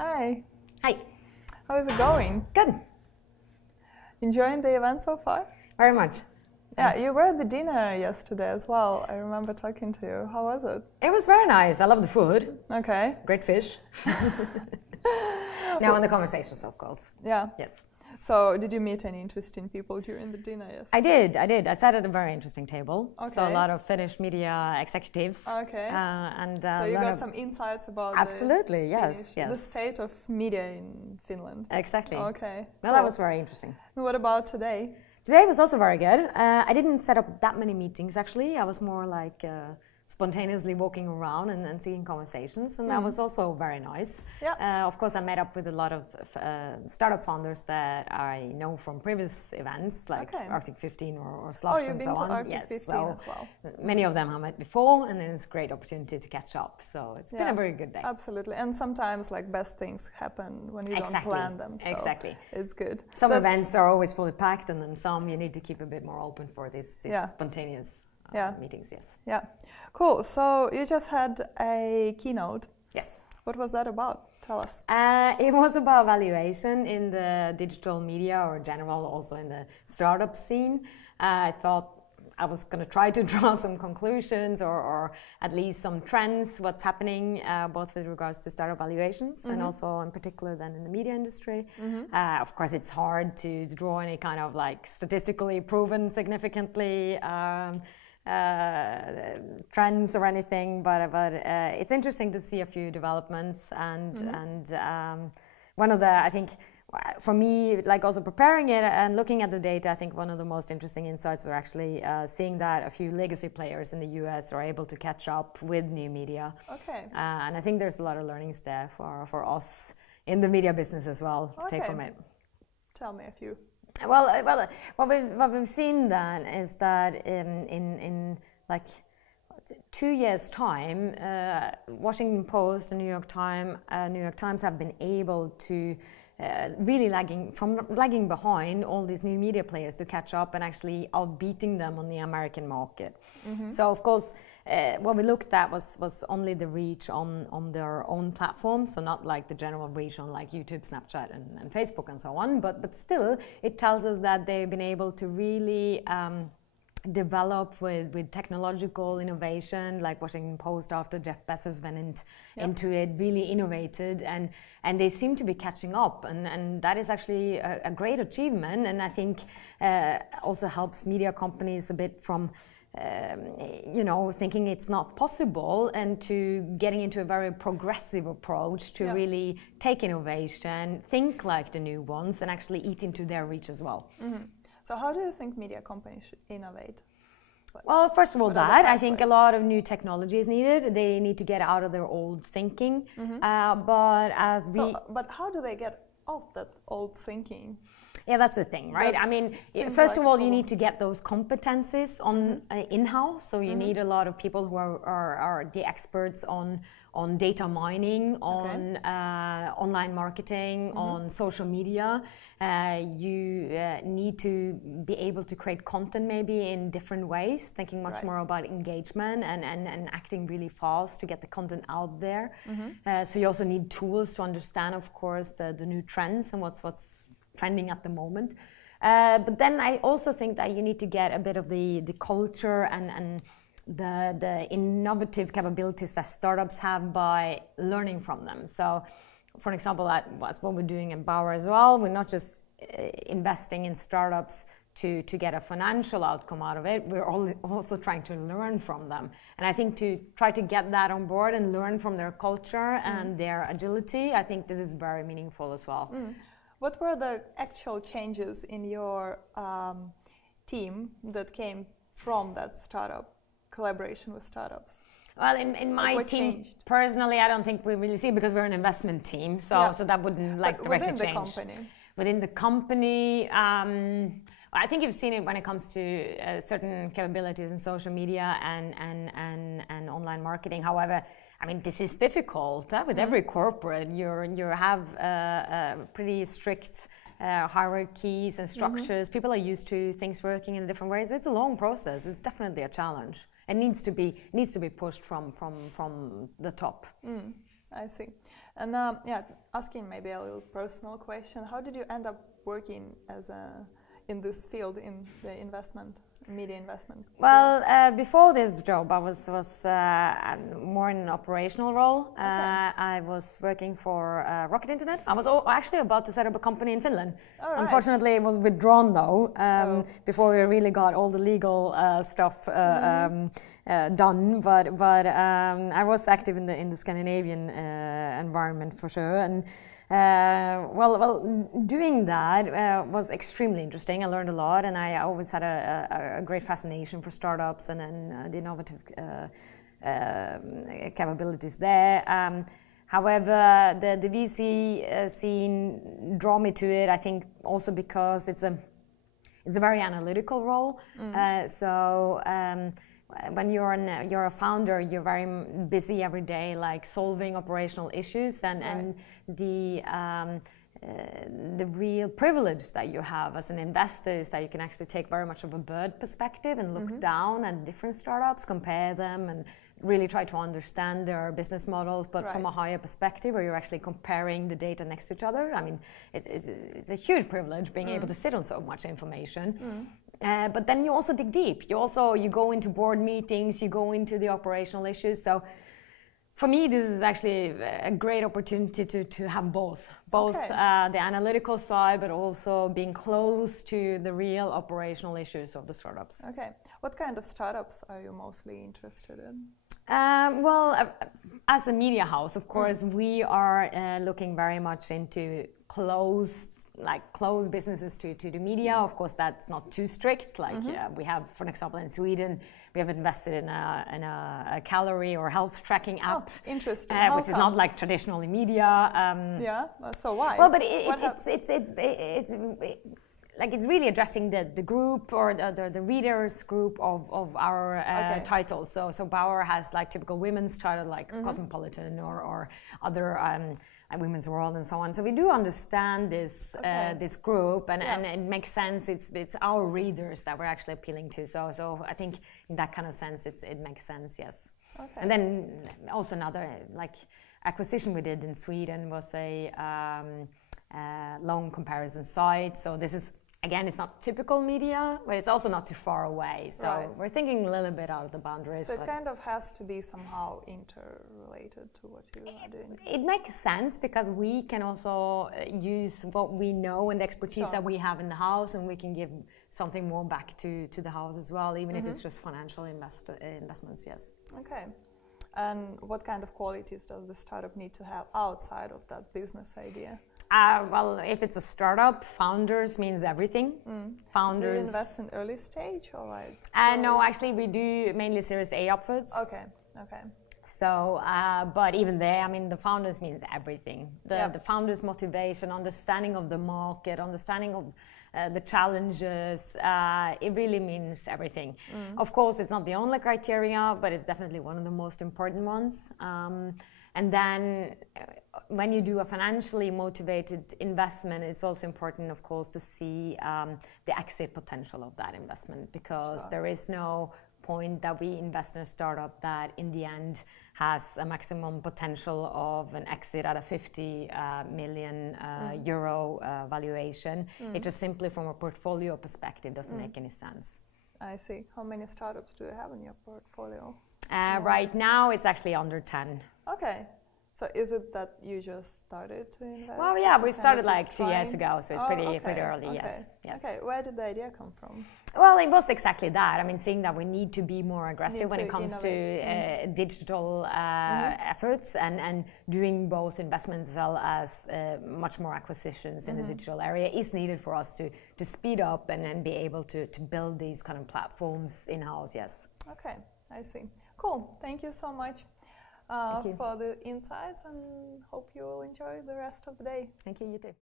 Hi. Hi. How is it going? Good. Enjoying the event so far? Very much. Yeah, you were at the dinner yesterday as well. I remember talking to you. How was it? It was very nice. I love the food. Okay. Great fish. Now in the conversations, of course. Yeah. Yes. So, did you meet any interesting people during the dinner yesterday? I did. I sat at a very interesting table. Okay. So a lot of Finnish media executives. Okay. So you got some insights about absolutely, yes. the state of media in Finland. Exactly. Okay. Well, that was very interesting. And what about today? Today was also very good. I didn't set up that many meetings actually. I was more like spontaneously walking around and seeing conversations, and that was also very nice. Yeah. Of course, I met up with a lot of startup founders that I know from previous events, like Arctic 15 or Slush and so on. Arctic 15 as well. Many of them I met before, and then it's a great opportunity to catch up. So it's been a very good day. Absolutely, and sometimes like best things happen when you don't plan them. So it's good. Some events are always fully packed, and then some you need to keep a bit more open for these spontaneous meetings. Yes. Yeah. Cool. So you just had a keynote. Yes. What was that about? Tell us. It was about valuation in the digital media or general, also in the startup scene. I thought I was going to try to draw some conclusions or at least some trends, what's happening both with regards to startup valuations and also in particular then in the media industry. Of course, it's hard to draw any kind of like statistically proven significantly trends or anything, but it's interesting to see a few developments and one of the, I think, for me, like also preparing it and looking at the data, I think one of the most interesting insights were actually seeing that a few legacy players in the US are able to catch up with new media. Okay. And I think there's a lot of learnings there for us in the media business as well to take from it. Tell me a few. Well, what we've seen then is that in like 2 years' time, Washington Post and New York Times have been able to really lagging behind all these new media players to catch up and actually outbeating them on the American market. So of course, what we looked at was only the reach on their own platform, so not like the general reach on like YouTube, Snapchat and Facebook and so on, but still it tells us that they've been able to really develop with technological innovation, like Washington Post after Jeff Bezos went into it, really innovated and they seem to be catching up, and that is actually a great achievement, and I think also helps media companies a bit from thinking it's not possible and to getting into a very progressive approach to really take innovation, think like the new ones and actually eat into their reach as well. So how do you think media companies should innovate? Well, first of all, I think a lot of new technology is needed. They need to get out of their old thinking. But how do they get off that old thinking? Yeah, that's the thing, right? I mean, first of all, you need to get those competencies on in-house. So you need a lot of people who are the experts on data mining, on online marketing, on social media. You need to be able to create content maybe in different ways, thinking much more about engagement and acting really fast to get the content out there. So you also need tools to understand, of course, the new trends and what's trending at the moment. But then I also think that you need to get a bit of the culture and the innovative capabilities that startups have by learning from them. So, for example, that's what we're doing in Bauer as well. We're not just investing in startups to get a financial outcome out of it. We're also trying to learn from them. And I think to try to get that on board and learn from their culture and their agility, I think this is very meaningful as well. What were the actual changes in your team that came from that startup collaboration with startups? Well, in my team, personally, I don't think we really see, because we're an investment team, so that wouldn't directly change. Within the company, I think you've seen it when it comes to certain capabilities in social media and online marketing. However, I mean, this is difficult with every corporate. You have pretty strict hierarchies and structures. People are used to things working in different ways. It's a long process. It's definitely a challenge. It needs to be pushed from the top. I see. And yeah, asking maybe a little personal question, how did you end up working in this field, in the media investment? Well, before this job, I was more in an operational role. I was working for Rocket Internet. I was actually about to set up a company in Finland. Right. Unfortunately, it was withdrawn though, before we really got all the legal stuff done. But I was active in the Scandinavian environment for sure. And well, doing that was extremely interesting. I learned a lot, and I always had a great fascination for startups and the innovative capabilities there. However, the VC scene drew me to it. I think also because it's a very analytical role. When you're a founder, you're very busy every day, like solving operational issues, and the real privilege that you have as an investor is that you can actually take very much of a bird perspective and look down at different startups, compare them, and really try to understand their business models, but from a higher perspective, where you're actually comparing the data next to each other. I mean, it's a huge privilege being able to sit on so much information. But then you also dig deep. You go into board meetings, you go into the operational issues. So for me, this is actually a great opportunity to have both the analytical side, but also being close to the real operational issues of the startups. Okay. What kind of startups are you mostly interested in? Well, as a media house, of course, we are looking very much into closed businesses to the media. Of course, that's not too strict. Like we have, for example, in Sweden, we have invested in a calorie or health tracking app. Oh, interesting. Which is not like traditionally media. Yeah. So why? Well, but it's really addressing the group or the readers group of our titles. So Bauer has like typical women's title like Cosmopolitan or other Women's World and so on. So we do understand this this group, and it makes sense. It's our readers that we're actually appealing to. So I think in that kind of sense, it makes sense. Yes. Okay. And then also another like acquisition we did in Sweden was a loan comparison site. So this is, again, it's not typical media, but it's also not too far away. So we're thinking a little bit out of the boundaries. So it kind of has to be somehow interrelated to what you are doing. It makes sense because we can also use what we know and the expertise that we have in the house, and we can give something more back to the house as well, even if it's just financial investments, yes. Okay. And what kind of qualities does the startup need to have outside of that business idea? Well, if it's a startup, founders means everything. Founders. Do you invest in early stage or like? No, actually, we do mainly Series A upwards. Okay. So, but even there, I mean, the founders means everything. The founders' motivation, understanding of the market, understanding of the challenges, it really means everything. Of course, it's not the only criteria, but it's definitely one of the most important ones. And then when you do a financially motivated investment, it's also important, of course, to see the exit potential of that investment, because there is no point that we invest in a startup that in the end has a maximum potential of an exit at a 50 million euro valuation. It just simply from a portfolio perspective doesn't make any sense. I see. How many startups do you have in your portfolio? Right now it's actually under 10. Okay. So is it that you just started to invest? Well, yeah, we started like 2 years ago, so it's pretty early, yes. Okay, where did the idea come from? Well, it was exactly that. I mean, seeing that we need to be more aggressive when it comes to digital efforts and doing both investments as well as much more acquisitions in the digital area is needed for us to speed up and be able to build these kind of platforms in-house, yes. Okay, I see. Cool, thank you so much. For the insights, and hope you will enjoy the rest of the day. Thank you, you too.